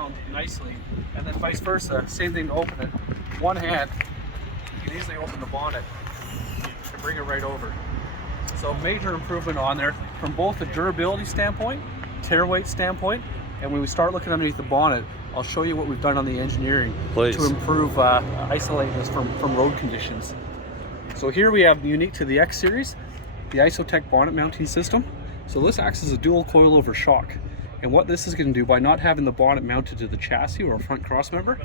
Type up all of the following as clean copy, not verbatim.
around nicely, and then vice versa, same thing to open it. One hand, you can easily open the bonnet and bring it right over. So major improvement on there from both a durability standpoint, tear weight standpoint, and when we start looking underneath the bonnet, I'll show you what we've done on the engineering to improve isolating this from road conditions. So here we have, unique to the X series, the Isotech bonnet mounting system. So this acts as a dual coilover shock. And what this is going to do, by not having the bonnet mounted to the chassis or a front cross member,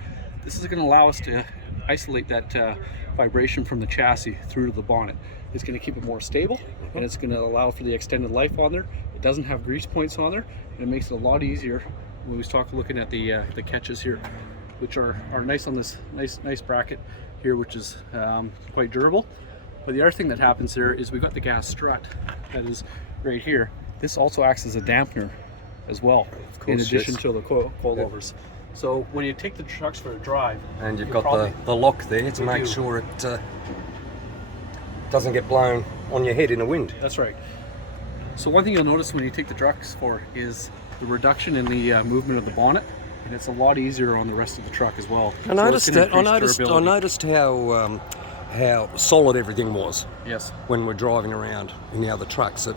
this is going to allow us to isolate that vibration from the chassis through to the bonnet. It's going to keep it more stable, and it's going to allow for the extended life on there. It doesn't have grease points on there, and it makes it a lot easier when we start looking at the catches here, which are nice on this nice bracket here, which is quite durable. But the other thing that happens there is we've got the gas strut that is right here. This also acts as a dampener as well, in addition to the coilovers. So when you take the trucks for a drive, and you've got the lock there to make sure it doesn't get blown on your head in the wind. That's right. So one thing you'll notice when you take the trucks for is the reduction in the movement of the bonnet, and it's a lot easier on the rest of the truck as well. I noticed that. I noticed how solid everything was. Yes. When we're driving around in the other trucks, that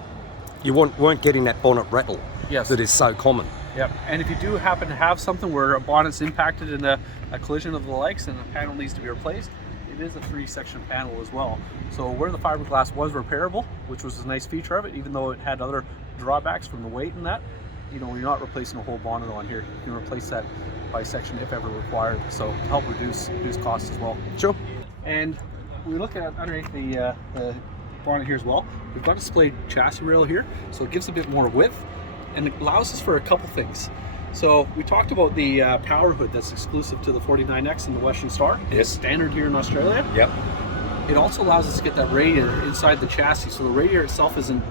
you weren't getting that bonnet rattle. Yes. That is so common. Yep. And if you do happen to have something where a bonnet's impacted in a collision of the likes and the panel needs to be replaced, it is a 3-section panel as well. So where the fiberglass was repairable, which was a nice feature of it, even though it had other drawbacks from the weight and that, you know, you're not replacing a whole bonnet on here. You can replace that by section if ever required. So to help reduce costs as well. Sure. And we look at underneath the bonnet here as well. We've got a displayed chassis rail here, so it gives a bit more width, and it allows us for a couple things. So we talked about the power hood that's exclusive to the 49X and the Western Star. Yes. It's standard here in Australia. Yep. It also allows us to get that radiator inside the chassis. So the radiator itself isn't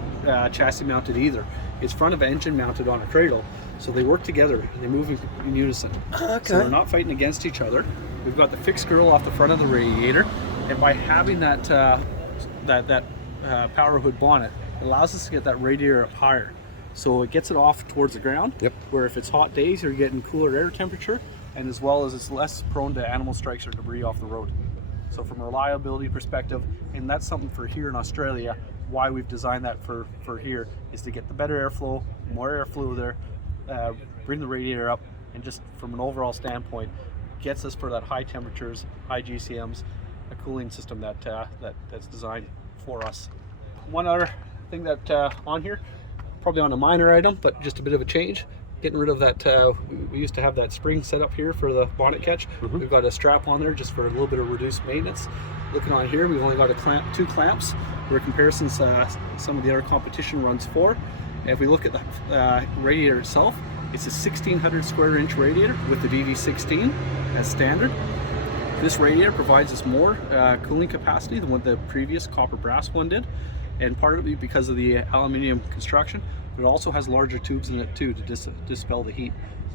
chassis mounted either. It's front of engine mounted on a cradle. So they work together and they move in unison. Okay. So they're not fighting against each other. We've got the fixed grill off the front of the radiator, and by having that power hood bonnet, it allows us to get that radiator up higher. So it gets it off towards the ground, yep, where if it's hot days, you're getting cooler air temperature, and as well as it's less prone to animal strikes or debris off the road. So from a reliability perspective, and that's something for here in Australia, why we've designed that for here, is to get the better airflow, more airflow there, bring the radiator up, and just from an overall standpoint, gets us for that high temperatures, high GCMs, a cooling system that's designed for us. One other thing that on here, probably on a minor item, but just a bit of a change, getting rid of that, we used to have that spring set up here for the bonnet catch. Mm-hmm. We've got a strap on there just for a little bit of reduced maintenance. Looking on here, we've only got two clamps, where comparisons some of the other competition runs 4. And if we look at the radiator itself, it's a 1600 square inch radiator with the DV16 as standard. This radiator provides us more cooling capacity than what the previous copper brass one did, and part of it because of the aluminium construction, but it also has larger tubes in it too to dispel the heat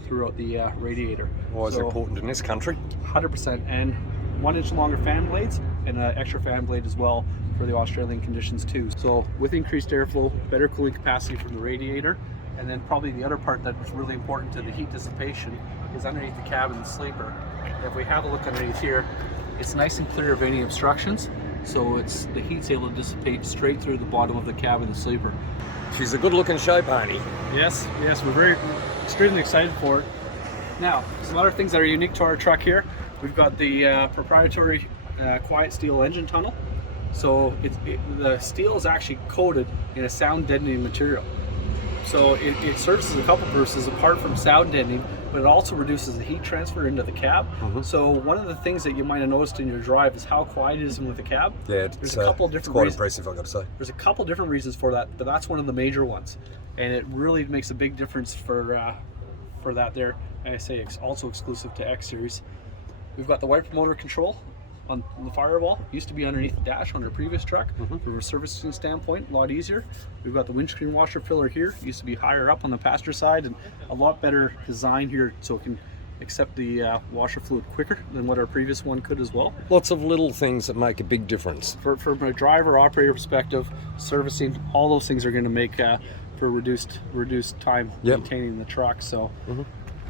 throughout the radiator. Why is it important in this country? 100%, and 1 inch longer fan blades and an extra fan blade as well for the Australian conditions too. So with increased airflow, better cooling capacity from the radiator, and then probably the other part that was really important to the heat dissipation is underneath the cab and the sleeper. If we have a look underneath here, it's nice and clear of any obstructions, so the heat's able to dissipate straight through the bottom of the cab and the sleeper. She's a good-looking show pony. Yes, we're extremely excited for it. Now, some other things that are unique to our truck here. We've got the proprietary quiet steel engine tunnel. So the steel is actually coated in a sound deadening material. So it serves as a couple purposes apart from sound deadening, but it also reduces the heat transfer into the cab. Mm-hmm. So one of the things that you might have noticed in your drive is how quiet it is with the cab. Yeah, there's a couple of different it's quite reasons. Impressive, I've got to say. There's a couple different reasons for that, but that's one of the major ones, and it really makes a big difference for that there. And I say it's also exclusive to X Series. We've got the wiper motor control on the firewall. Used to be underneath the dash on our previous truck. Mm-hmm. From a servicing standpoint, a lot easier. We've got the windscreen washer filler here. Used to be higher up on the passenger side, and a lot better design here, so it can accept the washer fluid quicker than what our previous one could as well. Lots of little things that make a big difference. From a driver operator perspective, servicing, all those things are going to make for reduced time maintaining the truck. So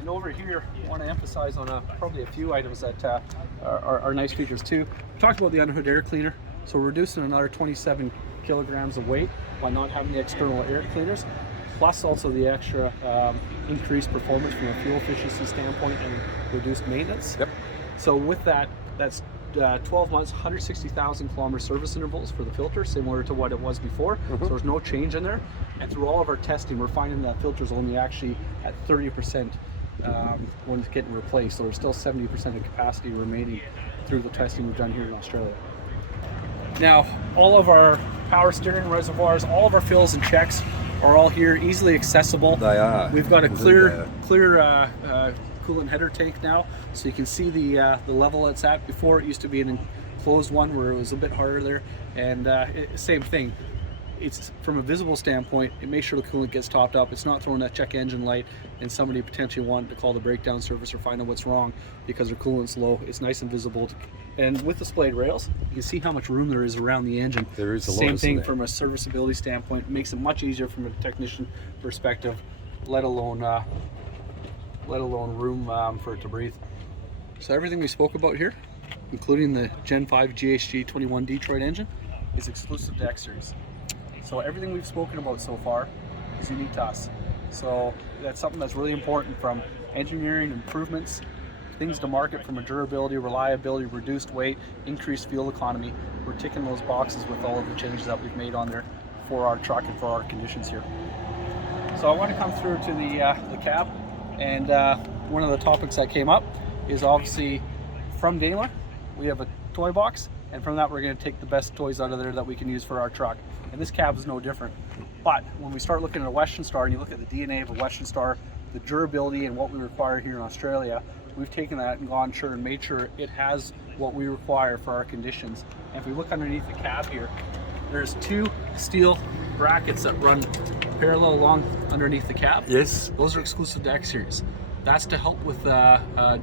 And over here, I want to emphasize on probably a few items that are nice features too. We talked about the underhood air cleaner, so we're reducing another 27 kilograms of weight by not having the external air cleaners, plus also the extra increased performance from a fuel efficiency standpoint and reduced maintenance. Yep. So with that, that's 12 months, 160,000 kilometer service intervals for the filter, similar to what it was before. So there's no change in there. And through all of our testing, we're finding that filter's only actually at 30% when it's getting replaced. So there's still 70% of capacity remaining through the testing we've done here in Australia. Now, all of our power steering reservoirs, all of our fills and checks are all here, easily accessible. They are. We've got a clear coolant header tank now, so you can see the level it's at. Before, it used to be an enclosed one where it was a bit harder there, and same thing. It's from a visible standpoint, it makes sure the coolant gets topped up. It's not throwing that check engine light and somebody potentially wanting to call the breakdown service or find out what's wrong because their coolant's low. It's nice and visible. And with the splayed rails, you can see how much room there is around the engine. There is a lot. Same thing from a serviceability standpoint. It makes it much easier from a technician perspective, let alone room for it to breathe. So everything we spoke about here, including the Gen 5 GHG 21 Detroit engine, is exclusive to X Series. So everything we've spoken about so far is unique to us. So that's something that's really important, from engineering improvements, things to market from a durability, reliability, reduced weight, increased fuel economy. We're ticking those boxes with all of the changes that we've made on there for our truck and for our conditions here. So I want to come through to the cab, and one of the topics that came up is obviously from Daimler, we have a toy box, and from that we're going to take the best toys out of there that we can use for our truck. And this cab is no different. But when we start looking at a Western Star and you look at the DNA of a Western Star, the durability and what we require here in Australia, we've taken that and gone sure and made sure it has what we require for our conditions. And if we look underneath the cab here, there's two steel brackets that run parallel along underneath the cab. Yes. Those are exclusive to X Series. That's to help with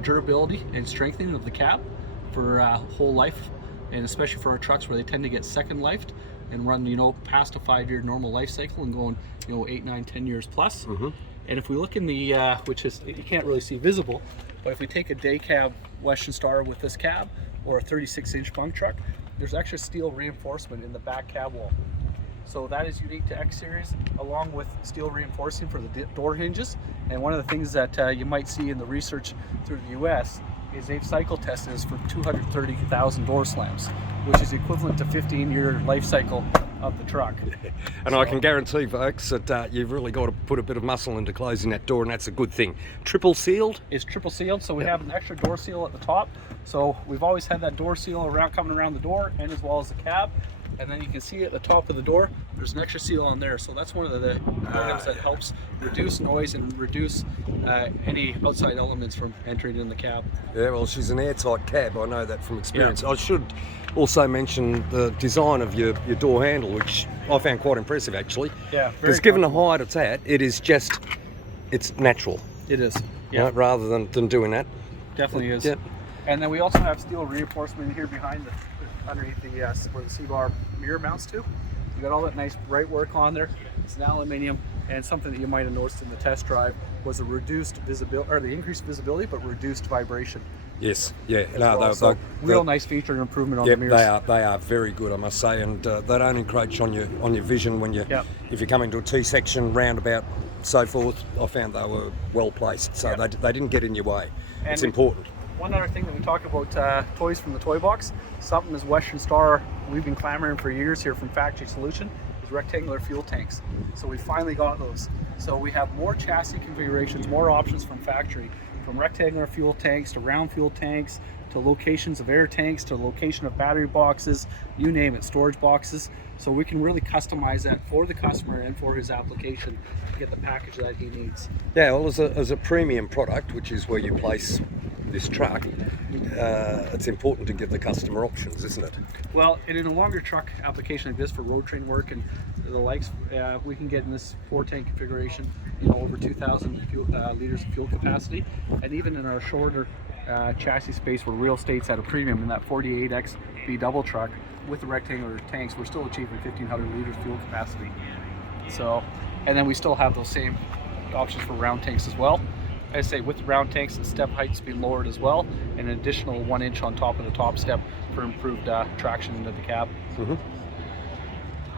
durability and strengthening of the cab for whole life, and especially for our trucks where they tend to get second lifed and run, past a 5-year normal life cycle and going, 8, 9, 10 years plus. And if we look in the, which is, you can't really see visible, but if we take a day cab Western Star with this cab or a 36-inch bunk truck, there's extra steel reinforcement in the back cab wall. So that is unique to X Series, along with steel reinforcing for the door hinges. And one of the things that you might see in the research through the US is they've cycle tested this for 230,000 door slams, which is equivalent to 15-year life cycle of the truck. And I can guarantee, folks, that you've really got to put a bit of muscle into closing that door, and that's a good thing. Triple sealed? It's triple sealed, so we have an extra door seal at the top. So we've always had that door seal coming around the door, and as well as the cab. And then you can see at the top of the door, there's an extra seal on there. So that's one of the items that helps reduce noise and reduce any outside elements from entering in the cab. Yeah, well, she's an airtight cab. I know that from experience. Yeah. I should also mention the design of your door handle, which I found quite impressive, actually. Yeah, because given the height it's at, it's natural. It is. Yeah. Right, rather than doing that. Definitely is. Yep. And then we also have steel reinforcement here behind underneath where the C-bar mirror mounts to. You got all that nice bright work on there. It's an aluminium, and something that you might have noticed in the test drive was the reduced visibility, or the increased visibility, but reduced vibration. Yes, yeah. No, real nice feature and improvement on the mirrors. They are very good, I must say, and they don't encroach on your vision when if you're coming to a T-section, roundabout, so forth. I found they were well placed, so they didn't get in your way. And it's important. One other thing that we talk about, toys from the toy box, something as Western Star we've been clamoring for years here from Factory Solution, is rectangular fuel tanks. So we finally got those. So we have more chassis configurations, more options from factory, from rectangular fuel tanks to round fuel tanks, to locations of air tanks, to location of battery boxes, you name it, storage boxes. So we can really customize that for the customer and for his application to get the package that he needs. Yeah, well, as a premium product, which is where you place this truck, it's important to give the customer options, isn't it? Well, in a longer truck application like this for road train work and the likes, we can get in this 4-tank configuration, over 2,000 liters of fuel capacity, and even in our shorter chassis space where real estate's at a premium in that 48X B double truck with the rectangular tanks, we're still achieving 1,500 liters fuel capacity. So, and then we still have those same options for round tanks as well. I say with the round tanks, the step height's been lowered as well, and an additional 1 inch on top of the top step for improved traction into the cab.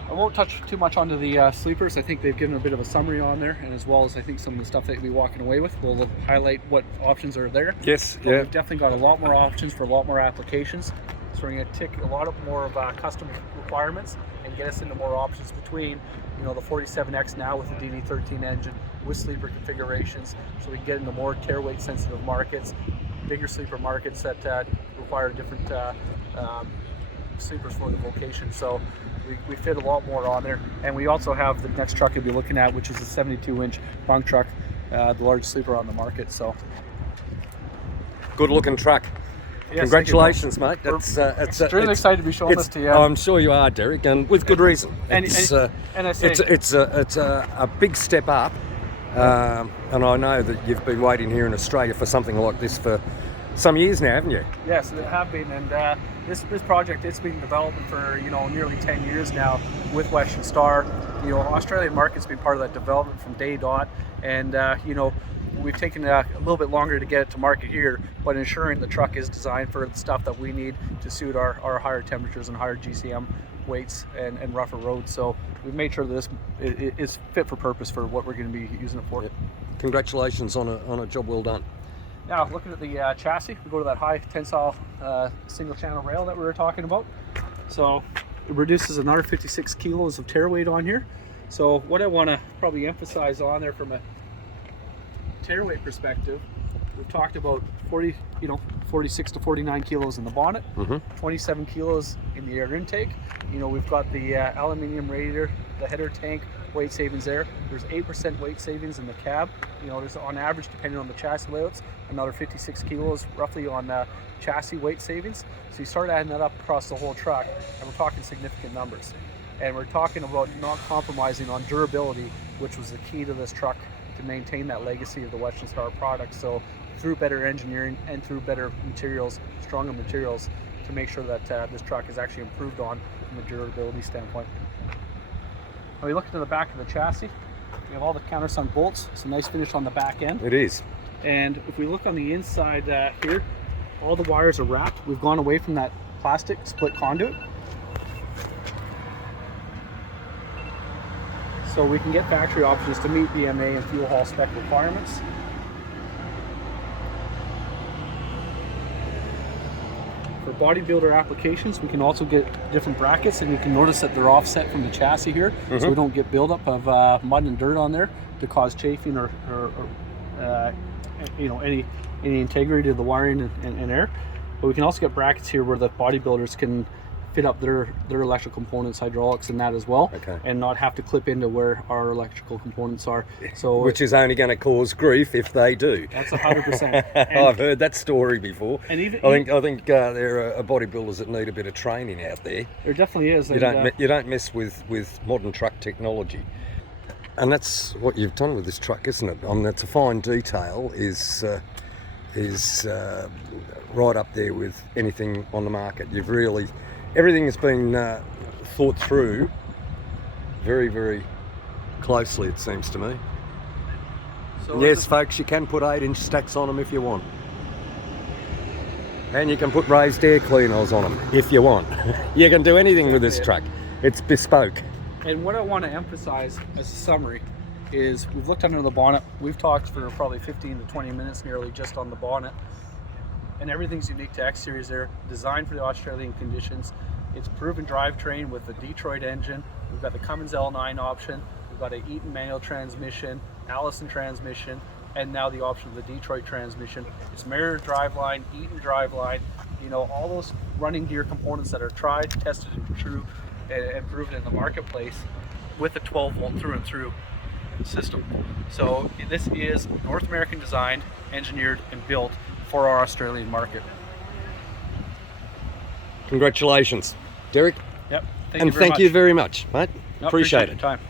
I won't touch too much onto the sleepers. I think they've given a bit of a summary on there, and as well as I think some of the stuff that you'll be walking away with. We'll highlight what options are there. Yes, but we've definitely got a lot more options for a lot more applications. So we're going to tick a lot of more of custom requirements and get us into more options between, you know, the 47X now with the DD13 engine with sleeper configurations, so we can get into more tear weight sensitive markets, bigger sleeper markets that require different sleepers for the vocation. So we fit a lot more on there, and we also have the next truck you'll be looking at, which is a 72-inch bunk truck, the largest sleeper on the market. So good looking truck. Yes, congratulations, mate. It's extremely excited to be showing this to you. I'm sure you are, Derek, and with good reason. It's a big step up, and I know that you've been waiting here in Australia for something like this for some years now, haven't you? Yes, they have been, and this project, it's been developing for, you know, nearly 10 years now with Western Star. You know, Australian market's been part of that development from day dot, and you know, we've taken a little bit longer to get it to market here, but ensuring the truck is designed for the stuff that we need to suit our higher temperatures and higher GCM weights and rougher roads. So we've made sure that this is fit for purpose for what we're going to be using it for. Yep. Congratulations on a job well done. Now, looking at the chassis, we go to that high tensile single channel rail that we were talking about. So it reduces another 56 kilos of tear weight on here. So what I want to probably emphasize on there from a tear weight perspective, we've talked about 46 to 49 kilos in the bonnet, 27 kilos in the air intake. You know, we've got the aluminium radiator, the header tank weight savings there. There's 8% weight savings in the cab. You know, there's on average, depending on the chassis layouts, another 56 kilos roughly on chassis weight savings. So you start adding that up across the whole truck, and we're talking significant numbers. And we're talking about not compromising on durability, which was the key to this truck to maintain that legacy of the Western Star product. So through better engineering and through better materials, stronger materials, to make sure that this truck is actually improved on from a durability standpoint. When we look into the back of the chassis, we have all the countersunk bolts. It's a nice finish on the back end. It is. And if we look on the inside here, all the wires are wrapped. We've gone away from that plastic split conduit. So we can get factory options to meet BMA and fuel hall spec requirements. For bodybuilder applications, we can also get different brackets, and you can notice that they're offset from the chassis here, so we don't get buildup of mud and dirt on there to cause chafing or you know, any integrity to the wiring and air. But we can also get brackets here where the bodybuilders can fit up their electrical components, hydraulics and that as well, and not have to clip into where our electrical components are. So which is only going to cause grief if they do. That's 100%. I've heard that story before. And even I think there are bodybuilders that need a bit of training out there. There definitely is. You don't mess with modern truck technology, and that's what you've done with this truck, isn't it? I mean, that's a fine detail. Is right up there with anything on the market. You've really, everything has been thought through very, very closely, it seems to me. So yes, folks, you can put 8-inch stacks on them if you want. And you can put raised air cleaners on them if you want. You can do anything with this truck. It's bespoke. And what I want to emphasize as a summary is we've looked under the bonnet. We've talked for probably 15 to 20 minutes nearly just on the bonnet. And everything's unique to X-Series there, designed for the Australian conditions. It's proven drivetrain with the Detroit engine. We've got the Cummins L9 option. We've got a Eaton manual transmission, Allison transmission, and now the option of the Detroit transmission. It's mirror driveline, Eaton driveline, you know, all those running gear components that are tried, tested, and true, and proven in the marketplace with a 12-volt through and through system. So this is North American designed, engineered, and built for our Australian market. Congratulations, Derek. Yep. Thank you very much, mate. Appreciate it. Your time.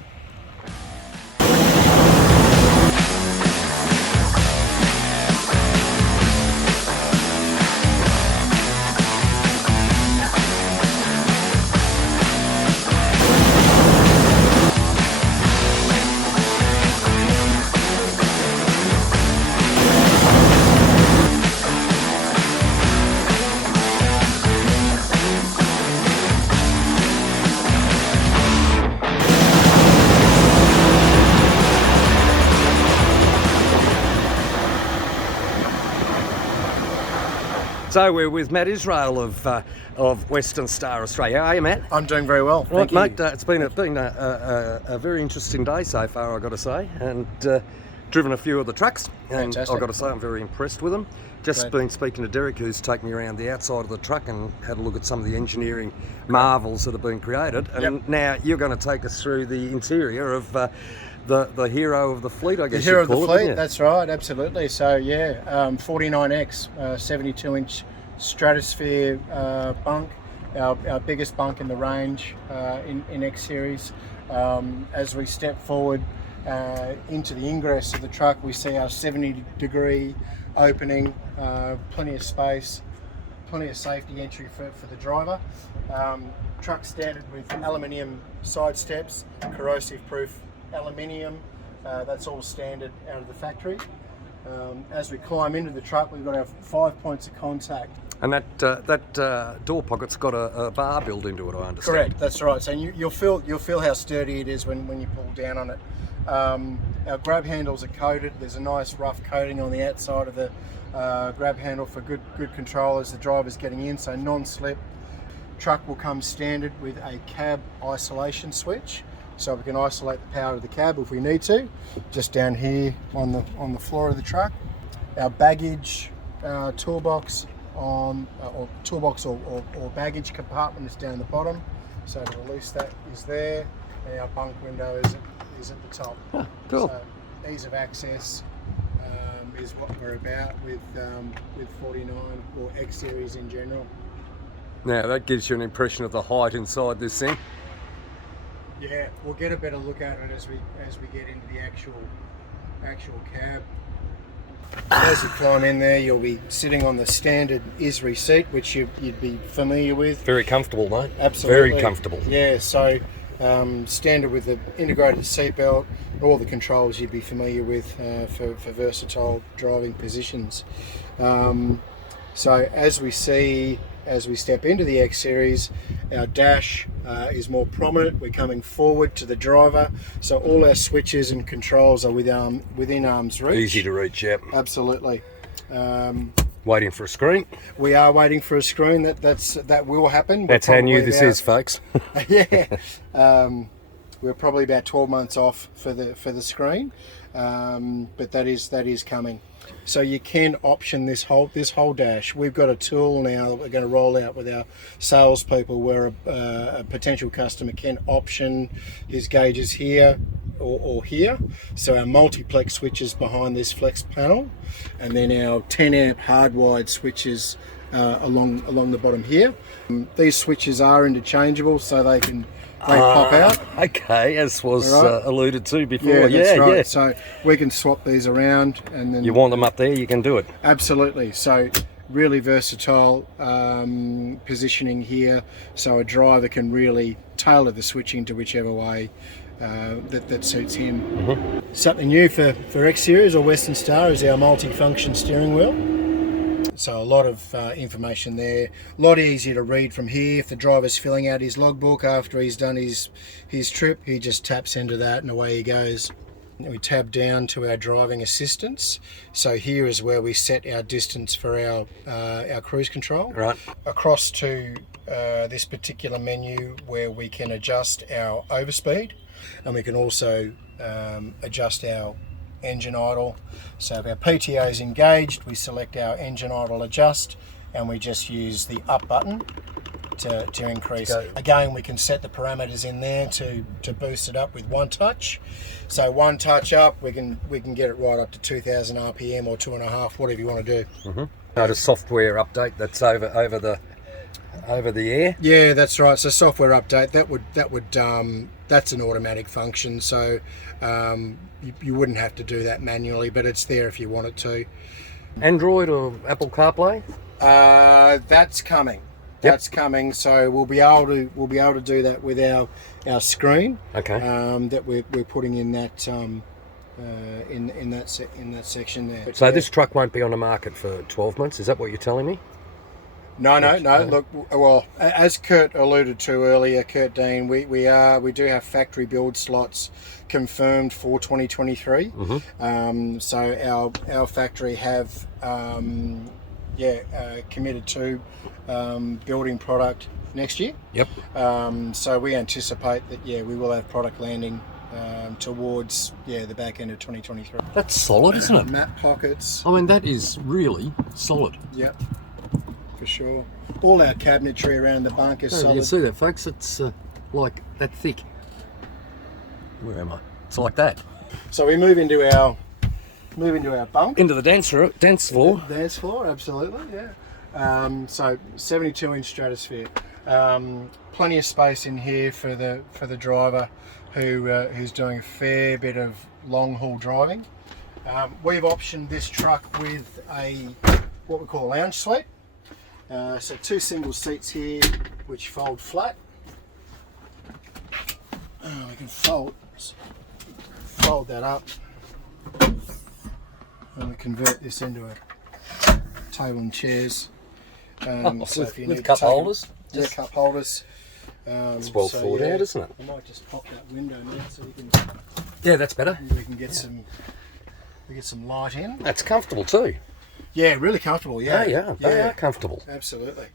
So we're with Matt Israel of Western Star Australia. How are you, Matt? I'm doing very well, Right, thank you. mate. It's been a very interesting day so far, I've got to say, and driven a few of the trucks, and Fantastic. I've got to say I'm very impressed with them. Just Great. been speaking to Derek, who's taken me around the outside of the truck and had a look at some of the engineering marvels that have been created. And Yep. now you're going to take us through the interior of the hero of the fleet, I guess. The hero you'd of the call it, fleet, wouldn't you? that's right, absolutely. So yeah, 49X, 72-inch stratosphere bunk, our biggest bunk in the range in X Series. As we step forward into the ingress of the truck, we see our 70-degree opening, plenty of space, plenty of safety entry for the driver. Truck standard with aluminium side steps, corrosive proof aluminium, that's all standard out of the factory. As we climb into the truck, we've got our 5 points of contact. And that door pocket's got a bar built into it, I understand. Correct, that's right. So you'll feel how sturdy it is when you pull down on it. Our grab handles are coated. There's a nice rough coating on the outside of the grab handle for good control as the driver's getting in, so non-slip. Truck will come standard with a cab isolation switch, so we can isolate the power of the cab if we need to. Just down here on the floor of the truck. Our baggage toolbox or baggage compartment is down the bottom, so to release that is there, and our bunk window is at the top. Oh, cool. So ease of access is what we're about with 49 or X Series in general. Now that gives you an impression of the height inside this thing. Yeah, we'll get a better look at it as we get into the actual cab. As you climb in there, you'll be sitting on the standard ISRI seat, which you'd be familiar with. Very comfortable, mate. Absolutely. Very comfortable. Yeah, so standard with the integrated seatbelt, all the controls you'd be familiar with for versatile driving positions. So as we step into the X Series, our dash is more prominent. We're coming forward to the driver, so all our switches and controls are within arm's reach. Easy to reach, yep. Absolutely. Waiting for a screen. We are waiting for a screen. That will happen. That's how new this is, folks. Yeah. We're probably about 12 months off for the screen, but that is coming. So you can option this whole dash. We've got a tool now that we're going to roll out with our salespeople where a potential customer can option his gauges here or here. So our multiplex switches behind this flex panel, and then our 10 amp hardwired switches along the bottom here. These switches are interchangeable, so they pop out. Okay, as was Right. Alluded to before. Yeah, that's right. Yeah. So we can swap these around, and then You want them up there, you can do it. absolutely. So really versatile positioning here, so a driver can really tailor the switching to whichever way that suits him. Mm-hmm. Something new for X Series or Western Star is our multi-function steering wheel. So a lot of information there, a lot easier to read from here. If the driver's filling out his logbook after he's done his trip, he just taps into that and away he goes. And we tab down to our driving assistance. So here is where we set our distance for our cruise control. Right. Across to this particular menu where we can adjust our overspeed, and we can also adjust our engine idle. So if our PTO is engaged, we select our engine idle adjust, and we just use the up button to increase. Again, we can set the parameters in there to boost it up with one touch. So one touch up, we can get it right up to 2,000 RPM or 2.5, whatever you want to do. Mm-hmm. Notice software update that's over the air. Yeah, that's right. So software update that's an automatic function. So you wouldn't have to do that manually, but it's there if you want it to. Android or Apple CarPlay? That's coming. That's coming. So we'll be able to do that with our screen. Okay. That we're putting in that in that section there. So this truck won't be on the market for 12 months. Is that what you're telling me? No. Look, well, as Kurt alluded to earlier, Kurt Dean, we do have factory build slots confirmed for 2023. Mm-hmm. So our factory have committed to building product next year. Yep. So we anticipate that we will have product landing towards the back end of 2023. That's solid, isn't it? Map pockets. I mean, that is really solid. Yep, for sure. All our cabinetry around the bunk is You solid. can see that, folks. It's like that thick. Where am I? It's like that. So we move into our bunk. Into the dance floor. Dance floor, absolutely, yeah. So 72-inch stratosphere. Plenty of space in here for the driver who's doing a fair bit of long haul driving. We've optioned this truck with what we call a lounge suite. So 2 single seats here which fold flat. We can fold that up and we convert this into a table and chairs. So if you with need cup to take- holders? Yeah, cup holders. It's well thought out, isn't it? I might just pop that window now so Yeah, that's better. we can get some light in. That's comfortable too. Yeah, really comfortable. Yeah, They are comfortable. absolutely.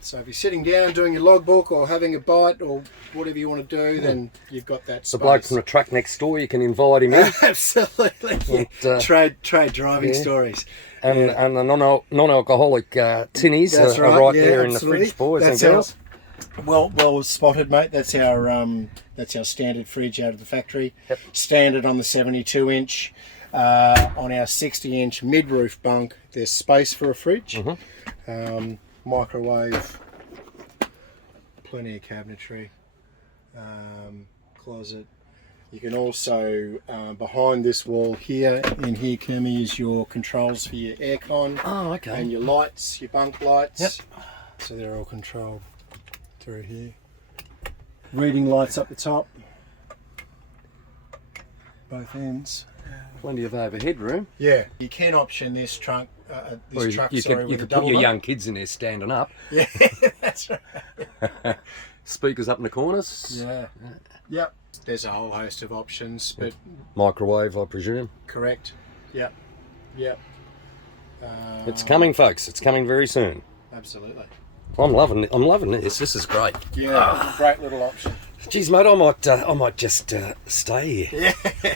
So if you're sitting down doing your logbook or having a bite or whatever you want to do, then you've got that. The bloke from the truck next door, you can invite him in. Absolutely. And, trade driving stories. And the non-alcoholic tinnies That's are right, right yeah, there absolutely. in the fridge, boys That's and girls. Well spotted, mate. That's our standard fridge out of the factory. Yep. Standard on the 72-inch. On our 60-inch mid-roof bunk, there's space for a fridge. Microwave, plenty of cabinetry, closet. You can also, behind this wall here, Kermie, is your controls for your aircon. Oh, okay. And your lights, your bunk lights. Yep. So they're all controlled through here. Reading lights up the top, both ends. Plenty of overhead room. Yeah, you can option this trunk. Or you with could a put double your bunk. young kids in there standing up. Yeah, that's right. Speakers up in the corners. Yeah. Yep. There's a whole host of options, but Microwave, I presume. correct. Yep. Yep. It's coming, folks. It's coming very soon. Absolutely. I'm loving it. I'm loving this. This is great. Yeah, great little option. Geez, mate, I might just stay here. Yeah,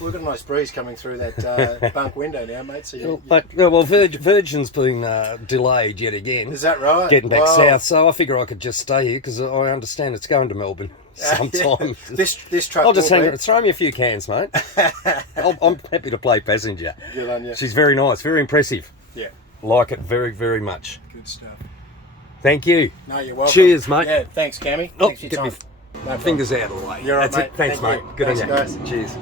we've got a nice breeze coming through that bunk window now, mate. So Virgin's been delayed yet again. is that right? Getting back Wow. south, so I figure I could just stay here because I understand it's going to Melbourne sometime. This truck. I'll just will hang. be. Throw me a few cans, mate. I'm happy to play passenger. Good on you. She's very nice, very impressive. Yeah, Like it very, very much. good stuff. Thank you. No, you're welcome. Cheers, mate. Yeah, thanks, Cammy. Oh, Thanks for your get me time. No problem. fingers out of the way. You're right, That's it. mate. Thanks, Thank mate. you. Good Thanks, on you. guys. Cheers.